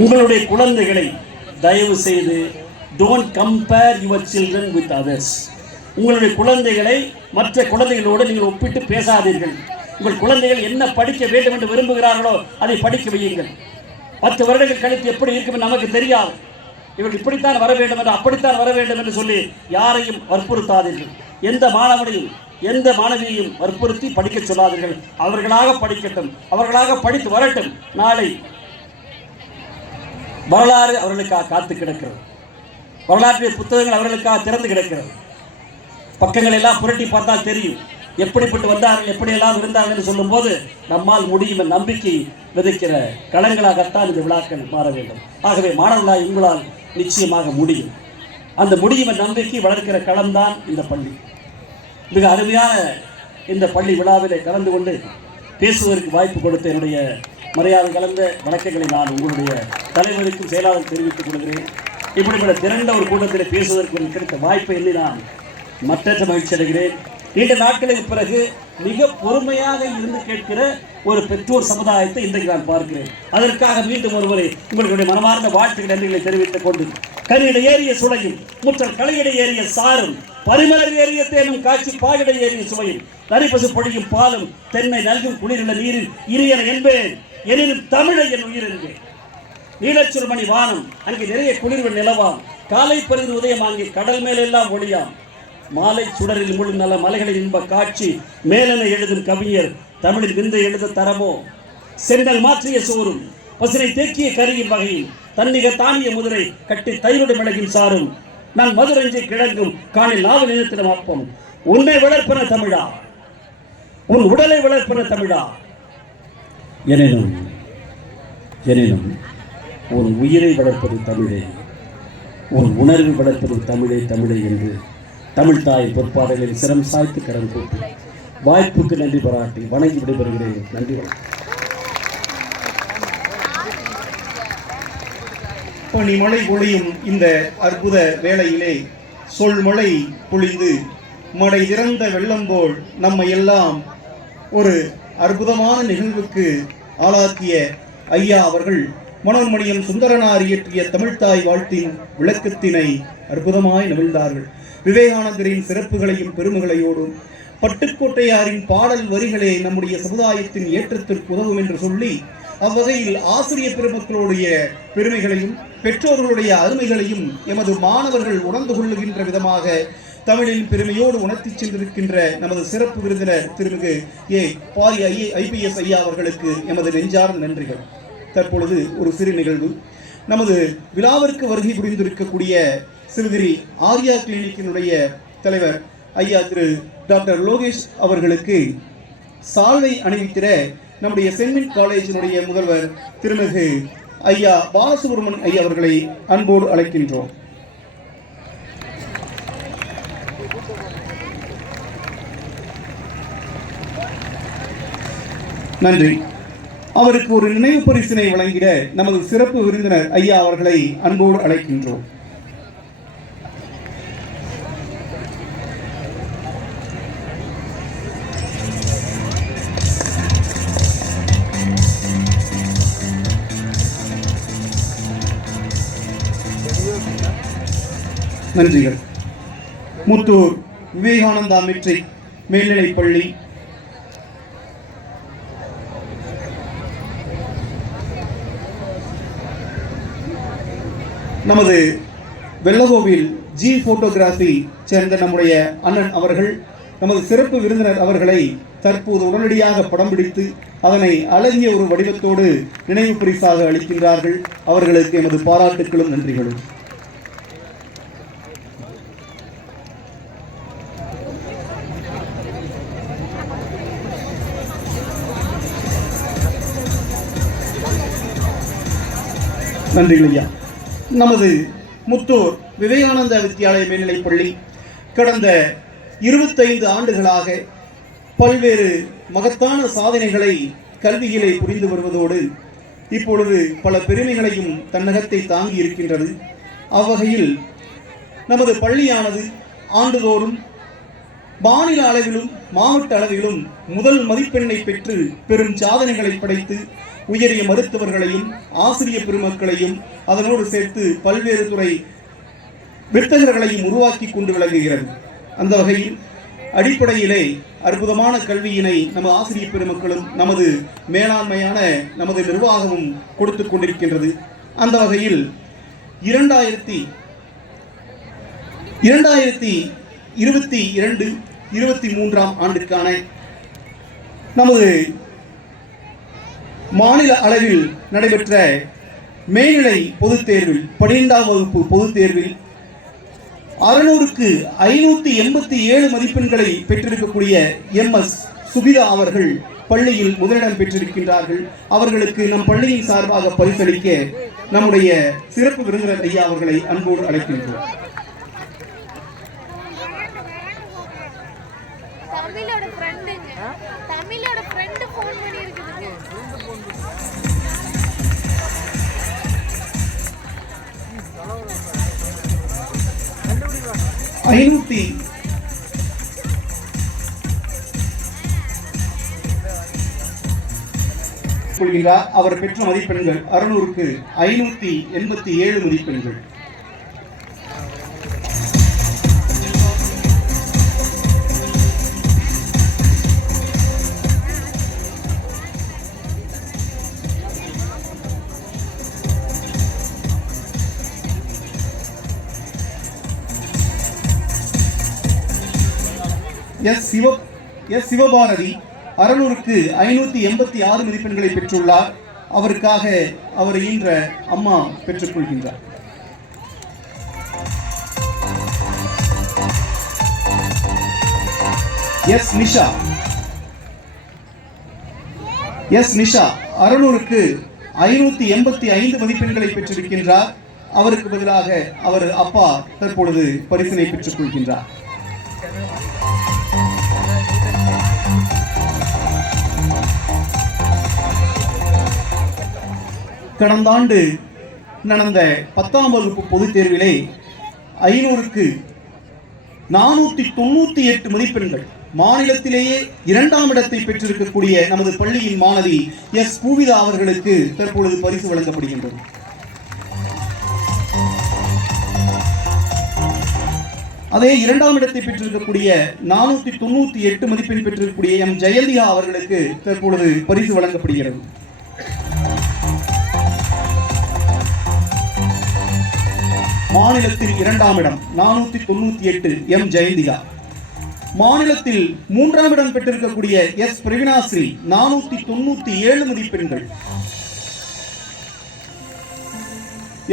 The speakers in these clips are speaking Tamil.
உங்களுடைய குழந்தைகளை தயவு செய்து don't compare your children with others உங்களுடைய குழந்தைகளை மற்ற குழந்தைகளோடு நீங்கள் ஒப்பிட்டு பேசாதீர்கள். உங்கள் குழந்தைகள் என்ன படிக்க வேண்டும் என்று விரும்புகிறார்களோ அதை படிக்க வையுங்கள். பத்து வருடங்கள் கழித்து எப்படி இருக்கும் நமக்கு தெரியாது. இவர்கள் இப்படித்தான் வர வேண்டும் என்று அப்படித்தான் வர வேண்டும் என்று சொல்லி யாரையும் வற்புறுத்தாதீர்கள். எந்த மாணவனையும் எந்த மாணவியையும் வற்புறுத்தி படிக்க சொல்லாதீர்கள். அவர்களாக படிக்கட்டும் அவர்களாக படித்து வரட்டும். நாளை வரலாறு அவர்களுக்காக காத்து கிடக்கிறது. வரலாற்று புத்தகங்கள் அவர்களுக்காக திறந்து கிடக்கிறது. பக்கங்கள் எல்லாம் புரட்டி பார்த்தால் தெரியும். எப்படிப்பட்டு வந்தார்கள் எப்படியெல்லாம் இருந்தாங்கன்னு சொல்லும்போது நம்மால் முடியும் நம்பிக்கை விதைக்கிற களங்களாகத்தான் இந்த விழாக்கள் மாற வேண்டும். ஆகவே மாணவர்களாக உங்களால் நிச்சயமாக முடியும். அந்த முடியும் நம்பிக்கை வளர்க்கிற களம்தான் இந்த பள்ளி. மிக அருமையான இந்த பள்ளி விழாவிலே கலந்து கொண்டு பேசுவதற்கு வாய்ப்பு கொடுத்த என்னுடைய மரியாதை கலந்த வணக்கங்களை நான் உங்களுடைய தலைவருக்கும் செயலாளர் தெரிவித்துக் கொள்கிறேன். இப்படிப்பட்ட திரண்ட ஒரு கூட்டத்தில் பேசுவதற்கு எனக்கு கிடைத்த வாய்ப்பை எண்ணி நான் மற்ற மகிழ்ச்சி அடைகிறேன். நீண்ட நாட்களுக்கு பிறகு மிக பொறுமையாக இருந்து கேட்கிற ஒரு பெற்றோர் சமுதாயத்தை இன்றைக்கு நான் பார்க்கிறேன். அதற்காக மீண்டும் ஒருமுறை உங்களுடைய மனமார்ந்த வாழ்த்துக்கள் நன்றிகளை தெரிவித்துக் கொண்டு கனியிட ஏறிய சுளையும் முற்றல் கலையிட ஏறிய சாரும் பரிமலர் ஏறிய தேனும் காட்சி பாகிட ஏறிய சுவையும் தரிப்பசு பொழியும் பாலும் தென்னை நல்கும் குளிருள்ள நீரில் இரியன என்பேன். எனினும் தமிழை என் உயிர் என்பேன் நீலச்சுருமணி வானம் அங்கே நிறைய குளிர்வு நிலவாம். காலை பரிந்து உதயம் அங்கே கடல் மேலெல்லாம் ஒளியாம். மாலை சுடரில் முழு நல மலைகளின் இன்ப காட்சி மேலென எழுதும் கவிஞர் தமிழில் விந்தை எழுத தரமோ? சென்னல் மாற்றிய சோறும் பசினை தேக்கிய கரியின் வகையும் தன்னிக தானிய முதிரை கட்டி தயிரோடு மிளகும் சாரும். நான் மதுரஞ்சி கிழங்கும் காணில் நாவல் நிலத்திடம் அப்பம் உன்னை வளர்ப்பன தமிழா? உன் உடலை வளர்ப்பன தமிழா? எனினும் எனினும் உன் உயிரை வளர்ப்பது தமிழே. உன் உணர்வு வளர்ப்பது தமிழே தமிழே என்று தமிழ் தாய் பொற்பாடலில் சிரம் சாய்த்து கரம் கூட்டு. வாய்ப்புக்கு நன்றி பாராட்டி வணங்கி விடைபெறுகிறேன். நன்றி வணக்கம். பனிமழை பொழியும் இந்த அற்புத வேளையிலே சொல்மழை பொழிந்து மழை திறந்த வெள்ளம் போல் நம்மை எல்லாம் ஒரு அற்புதமான நிகழ்வுக்கு ஆளாக்கிய ஐயா அவர்கள் மனோன்மணியம் சுந்தரனார் இயற்றிய தமிழ்த்தாய் வாழ்த்தின் விளக்கத்தினை அற்புதமாய் நிகழ்ந்தார்கள். விவேகானந்தரின் சிறப்புகளையும் பெருமைகளையோடும் பட்டுக்கோட்டையாரின் பாடல் வரிகளே நம்முடைய சமுதாயத்தின் ஏற்றத்திற்கு உதவும் என்று சொல்லி அவ்வகையில் ஆசிரியர் பெருமக்களுடைய பெருமைகளையும் பெற்றோர்களுடைய அருமைகளையும் எமது மாணவர்கள் உணர்ந்து கொள்ளுகின்ற விதமாக தமிழின் பெருமையோடு உணர்த்திச் சென்றிருக்கின்ற நமது சிறப்பு விருந்தினர் திருமிகு ஏ பாரி ஐ ஐபிஎஸ் ஐயா அவர்களுக்கு எமது நெஞ்சார்ந்த நன்றிகள். தற்பொழுது ஒரு சிறு நிகழ்வு. நமது விழாவிற்கு வருகை புரிந்திருக்கக்கூடிய சிறுதிரி ஆர்யா கிளினிக்கினுடைய தலைவர் ஐயா திரு டாக்டர் லோகேஷ் அவர்களுக்கு சால்வை அணிவித்திட நம்முடைய சென்மின் காலேஜினுடைய முதல்வர் திருமிகு ஐயா பாலசுப்ரமன் ஐயா அவர்களை அன்போடு அழைக்கின்றோம். நன்றி. அவருக்கு ஒரு நினைவு பரிசினை வழங்கிட நமது சிறப்பு விருந்தினர் ஐயா அவர்களை அன்போடு அழைக்கின்றோம். நன்றிகள். முத்தூர் விவேகானந்தா மெட்ரிக் மேல்நிலைப்பள்ளி நமது வெள்ளகோவில் ஜி போட்டோகிராஃபி சேர்ந்த நம்முடைய அண்ணன் அவர்கள் நமது சிறப்பு விருந்தினர் அவர்களை தற்போது உடனடியாக படம் பிடித்து அதனை அழகிய ஒரு வடிவத்தோடு நினைவு பரிசாக அளிக்கின்றார்கள். அவர்களுக்கு எமது பாராட்டுக்களும் நன்றிகளும். நன்றிகள் ஐயா. நமது முத்தூர் விவேகானந்தா வித்யாலய மேல்நிலைப் பள்ளி கடந்த இருபத்தைந்து ஆண்டுகளாக பல்வேறு மகத்தான சாதனைகளை கல்வியிலே புரிந்து வருவதோடு இப்பொழுது பல பெருமைகளையும் தன்னகத்தை தாங்கி இருக்கின்றது. அவ்வகையில் நமது பள்ளியானது ஆண்டுதோறும் மாநில அளவிலும் மாவட்ட அளவிலும் முதல் மதிப்பெண்ணை பெற்று பெரும் சாதனைகளை படைத்து உயரிய மருத்துவர்களையும் ஆசிரிய பெருமக்களையும் அதனோடு சேர்த்து பல்வேறு துறை வித்தகர்களையும் உருவாக்கி கொண்டு விளங்குகிறது. அந்த வகையில் அடிப்படையிலே அற்புதமான கல்வியினை நமது ஆசிரியர் பெருமக்களும் நமது மேலாண்மையான நமது நிர்வாகமும் கொடுத்து கொண்டிருக்கின்றது. அந்த வகையில் இரண்டாயிரத்தி இரண்டாயிரத்தி இருபத்தி இரண்டு இருபத்தி மூன்றாம் ஆண்டுக்கான நமது மாநில அளவில் நடைபெற்ற மேல்நிலை பொதுத் தேர்வில் பனிரெண்டாம் வகுப்பு பொதுத் தேர்வில் அறுநூறுக்கு ஐநூத்தி எண்பத்தி ஏழு மதிப்பெண்களை பெற்றிருக்கக்கூடிய எம் எஸ் சுபிதா அவர்கள் பள்ளியில் முதலிடம் பெற்றிருக்கின்றார்கள். அவர்களுக்கு நம் பள்ளியின் சார்பாக பரிசளிக்க நம்முடைய சிறப்பு விருந்தினர் ஐயா அவர்களை அன்போடு அழைக்கின்றோம். ஐநூத்தி கொள்கிறார் அவர் பெற்ற மதிப்பெண்கள் அறுநூறுக்கு ஐநூத்தி எண்பத்தி ஏழு மதிப்பெண்கள். எஸ் சிவ எஸ் சிவபாரதி அறநூறுக்கு ஐநூத்தி எண்பத்தி ஆறு மதிப்பெண்களை பெற்றுள்ளார். அவருக்காக அவர் ஈன்ற அம்மா பெற்றுக்கொள்கின்றார். எஸ் நிஷா. எஸ் நிஷா அறநூறுக்கு ஐநூத்தி எண்பத்தி ஐந்து மதிப்பெண்களை பெற்றிருக்கின்றார். அவருக்கு பதிலாக அவர் அப்பா தற்பொழுது பரிசினை பெற்றுக் கொள்கின்றார் கடந்த ஆண்டு நடந்த பத்தாம் வகுப்பு பொதுத் தேர்விலே ஐநூறுக்கு நானூத்தி தொண்ணூத்தி எட்டு மதிப்பெண்கள் மாநிலத்திலேயே இரண்டாம் இடத்தை பெற்றிருக்கக்கூடிய நமது பள்ளியின் மாணவி எஸ். பூவிதா அவர்களுக்கு தற்பொழுது பரிசு வழங்கப்படுகின்றது. அதே இரண்டாம் இடத்தை பெற்றிருக்கக்கூடிய நானூத்தி தொண்ணூத்தி எட்டு மதிப்பெண் பெற்றிருக்கக்கூடிய எம். ஜெயந்திகா அவர்களுக்கு தற்பொழுது பரிசு வழங்கப்படுகிறது. மாநிலத்தில் இரண்டாம் இடம் நானூத்தி தொண்ணூத்தி எட்டு எம் ஜெயந்திகா. மாநிலத்தில் மூன்றாம் இடம் பெற்றிருக்கக்கூடிய எஸ் பிரவீனாஸ்ரீ நானூத்தி தொண்ணூத்தி ஏழு மதிப்பெண்கள்.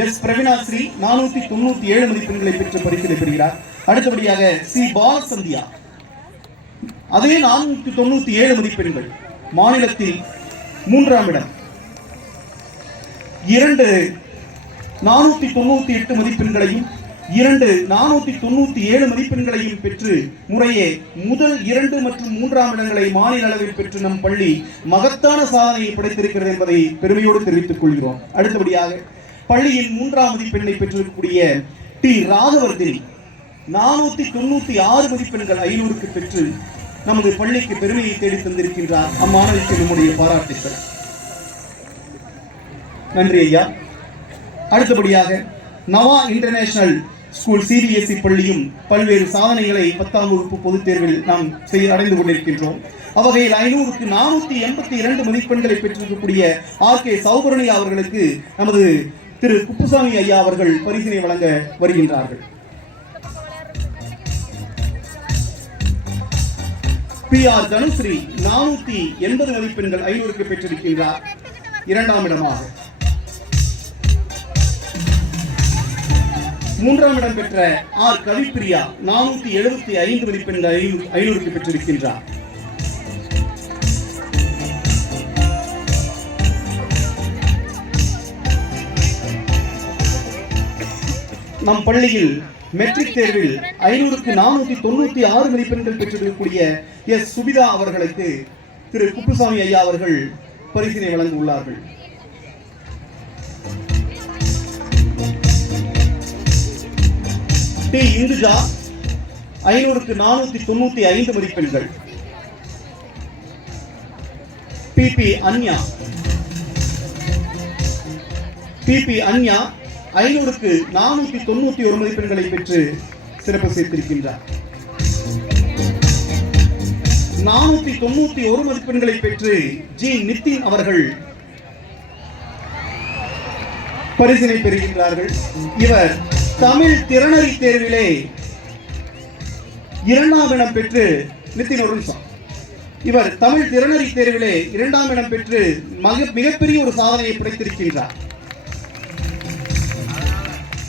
எஸ் பிரவீனாஸ்ரீ நானூத்தி தொண்ணூத்தி ஏழு மதிப்பெண்களை பெற்று பரிசிலை பெறுகிறார் அடுத்தபடியாக சி பாலசந்தியா. அதே நானூத்தி தொண்ணூத்தி ஏழு மதிப்பெண்கள் மாநிலத்தில் மூன்றாம் இடம். இரண்டு நானூத்தி தொண்ணூத்தி எட்டு மதிப்பெண்களையும் இரண்டு நானூத்தி தொண்ணூத்தி ஏழு மதிப்பெண்களையும் பெற்று முறையே முதல் இரண்டு மற்றும் மூன்றாம் இடங்களை மாநில அளவில் பெற்று நம் பள்ளி மகத்தான சாதனையை படைத்திருக்கிறது என்பதை பெருமையோடு தெரிவித்துக் கொள்கிறோம். அடுத்தபடியாக பள்ளியின் மூன்றாம் மதிப்பெண்ணை பெற்றிருக்கக்கூடிய டி. ராகவர்தினி நானூத்தி தொண்ணூத்தி ஆறு மதிப்பெண்கள் ஐநூறுக்கு பெற்று நமது பள்ளிக்கு பெருமையை தேடி தந்திருக்கின்றார். அம்மாணவிக்கு நம்முடைய பாராட்டுகள் நன்றி ஐயா. அடுத்தபடியாக நவா இன்டர்நேஷனல் ஸ்கூல் சிபிஎஸ்இ பள்ளியும் பல்வேறு சாதனைகளை பத்தாம் வகுப்பு பொதுத் தேர்வில் நாம் செய்ய அடைந்து கொண்டிருக்கின்றோம். அவ்வகையில் ஐநூறுக்கு நானூத்தி எண்பத்தி இரண்டு மதிப்பெண்களை பெற்றிருக்கக்கூடிய ஆர் கே சௌபரணி அவர்களுக்கு நமது திரு குப்புசாமி ஐயா அவர்கள் பரிசினை வழங்க வருகின்றார்கள். பி ஆர் தனுஸ்ரீ நானூத்தி எண்பது மதிப்பெண்கள் ஐநூறுக்கு பெற்றிருக்கின்றார். இரண்டாம் இடமாக. மூன்றாம் இடம் பெற்ற ஆர். கவிப்பிரியா நானூத்தி எழுபத்தி ஐந்து மதிப்பெண்கள் ஐநூறுக்கு பெற்றிருக்கின்றார். நம் பள்ளியில் மெட்ரிக் தேர்வில் ஐநூறுக்கு நானூத்தி தொண்ணூத்தி ஆறு மதிப்பெண்கள் பெற்றிருக்கக்கூடிய எஸ். சுபிதா அவர்களுக்கு திரு. குப்புசாமி ஐயா அவர்கள் பரிசினை வழங்க உள்ளார்கள். டி இந்துஜா ஐநூறுக்கு நானூத்தி தொண்ணூத்தி ஐந்து மதிப்பெண்கள். பிபி அன்யா. பிபி அன்யா ஐநூறுக்கு நானூத்தி தொண்ணூத்தி ஒரு மதிப்பெண்களை பெற்று சிறப்பு சேர்த்திருக்கின்றார். நானூத்தி தொண்ணூத்தி ஒரு மதிப்பெண்களை பெற்று ஜி நிதின் அவர்கள் பரிசினை பெறுகின்றார்கள். இவர் தமிழ் திறனறி தேர்விலே இரண்டாம் இடம் பெற்று நிதின் ஒரு நிமிஷம் இவர் தமிழ் திறனறி தேர்விலே இரண்டாம் இடம் பெற்று மிக- மிகப்பெரிய ஒரு சாதனையை படைத்திருக்கின்றார்.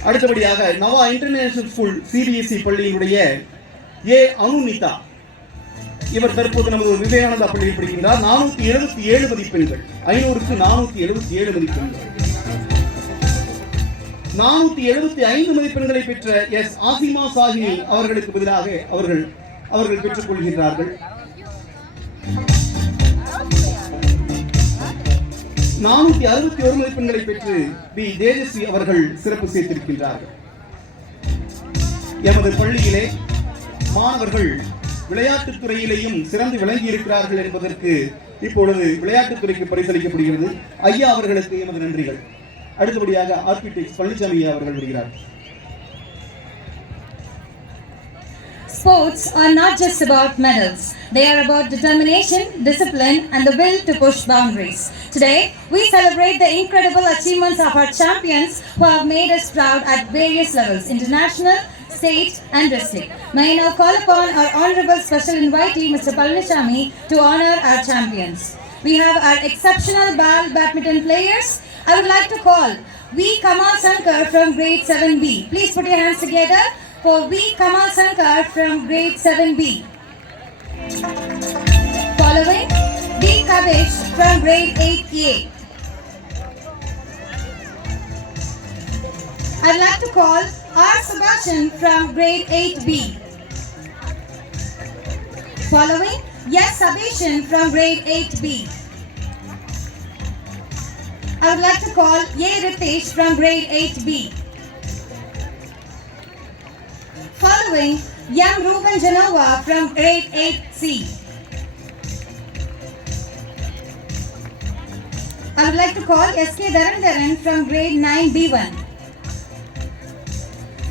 அடுத்தபடியாக நவா இன்டர்நேஷனல் ஸ்கூல் சிபிஎஸ்இ பள்ளியினுடைய ஏ. அனுநிதா இவர் தற்போது நமது விவேகானந்தா பள்ளியில் படிக்கின்றார். நானூத்தி எழுபத்தி ஏழு மதிப்பெண்கள். ஐநூறுக்கு நானூத்தி எழுபத்தி ஏழு மதிப்பெண்கள். நானூத்தி எழுபத்தி ஐந்து மதிப்பெண்களை பெற்ற எஸ். ஆசிமா சாஹினி அவர்களுக்கு பதிலாக அவர்கள் அவர்கள் பெற்றுக் கொள்கின்றார்கள். நானூத்தி அறுபத்தி ஒரு மதிப்பெண்களை பெற்று பி. தேஜஸ்வி அவர்கள் சிறப்பு சேர்த்திருக்கின்றார்கள். எமது பள்ளியிலே மாணவர்கள் விளையாட்டுத் துறையிலேயும் சிறந்து விளங்கி இருக்கிறார்கள் என்பதற்கு இப்பொழுது விளையாட்டுத் துறைக்கு பரிசளிக்கப்படுகிறது. ஐயா அவர்களுக்கு எமது நன்றிகள். அடுத்தபடியாக ஆர்கிடெக்ட் பழனிசாமி ஐயா அவர்கள் வருகிறார் Sports are not just about medals. They are about determination, discipline, and the will to push boundaries. Today, we celebrate the incredible achievements of our champions who have made us proud at various levels international, state, and district. May I now call upon our honorable special invitee, Mr. Palanichami, to honor our champions. We have our exceptional ball badminton players. I would like to call V. Kamal Sankar from grade 7B. Please put your hands together for V. Kamal Sankar from grade 7B. Following D. Kavish from grade 8A. I'd like to call R. Sebastian from grade 8B. Following Yes Sabishan from grade 8B. I would like to call Ye Ritesh from grade 8B. Following Young Ruben Genova from grade 8C. I would like to call SK Dharandaran from grade 9B1.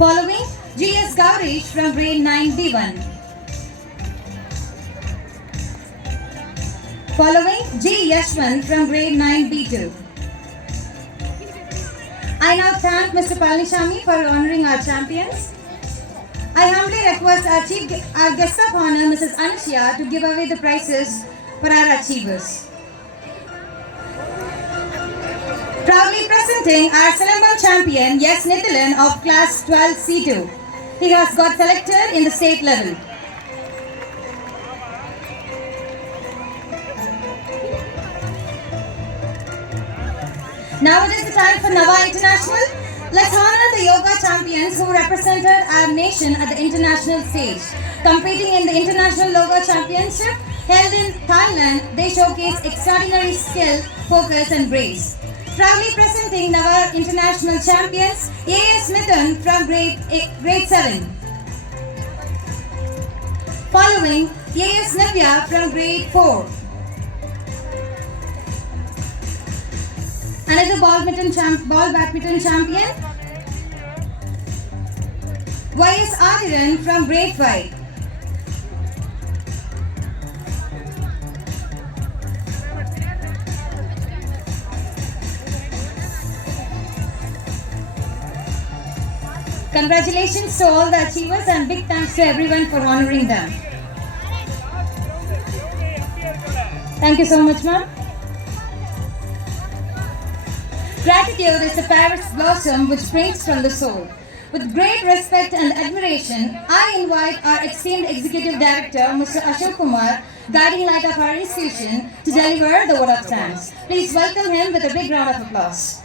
Following GS Gaurish from grade 9B1. Following G Yashwant from grade 9B2. I now thank Mr. Palanichami for honoring our champions. I humbly request our chief, our guest of honor, Mrs. Anushya, to give away the prizes for our achievers. Proudly presenting our Silambam champion, Yes Nithilan of class 12C2. He has got selected in the state level. Now it is the time for Nava International. Let's honor the yoga champions who represented our nation at the international stage. Competing in the International Yoga Championship held in Thailand, they showcased extraordinary skill, focus, and grace. Proudly presenting Nava International champions, A.S. Mithun from grade, grade 7. Following, A.S. Navya from grade 4. Another ball badminton, champ, ball badminton champion, Y.S. Adiran from grade 5. Congratulations to all the achievers and big thanks to everyone for honoring them. Thank you so much, ma'am. Gratitude is the fairest blossom which springs from the soul. With great respect and admiration, I invite our esteemed Executive Director, Mr. Ashok Kumar, guiding light of our institution, to deliver the word of thanks. Please welcome him with a big round of applause.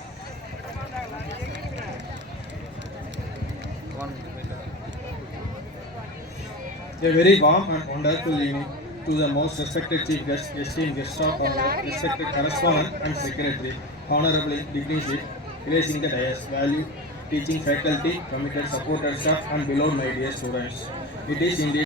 A very warm and wonderful evening to the most respected chief guest, esteemed guest of honor, respected correspondent and secretary, honorable dignity, gracing the dais, value, teaching faculty, committed supported staff, and beloved my dear students. It is indeed